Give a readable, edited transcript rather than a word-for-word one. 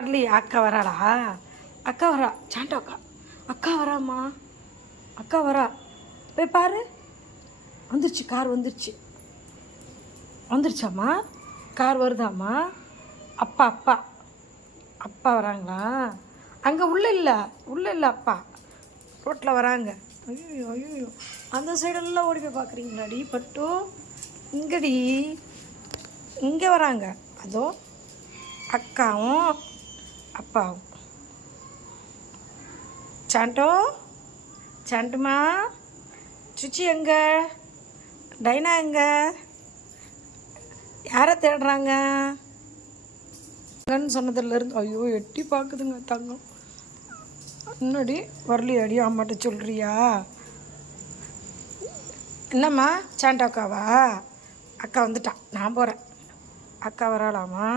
வரலையா? அக்கா வராளா? அக்கா வரா. சாண்டோ அக்கா. அக்கா வராம்மா. அக்கா வரா. போய் பாரு. வந்துருச்சு, கார் வந்துருச்சு. வந்துருச்சாம்மா? கார் வருதாம்மா? அப்பா அப்பா அப்பா வராங்களா? அங்கே உள்ளே இல்லை அப்பா. ரோட்டில் வராங்க. ஐயோ ஐயோ, அந்த சைடெல்லாம் ஓடி போய் பார்க்குறீங்களாடி பட்டு? இங்கடி, இங்கே வராங்க. அதோ அக்காவும் அப்பாவும். சாண்டோ, சாண்டுமா, சுச்சி எங்க? டைனா எங்க? யாரை தேடுறாங்க? சொன்னதுலேருந்து ஐயோ எட்டி பார்க்குதுங்க தங்கம். முன்னாடி வரலையாடி? அம்மாட்ட சொல்கிறியா? என்னம்மா? சாண்டோ அக்காவா? அக்கா வந்துட்டான், நான் போகிறேன். அக்கா வராளாமா?